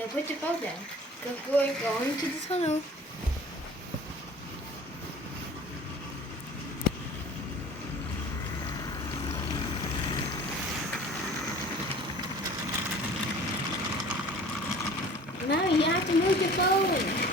Now put the bow down. Go into the tunnel. Now you have to move the phone.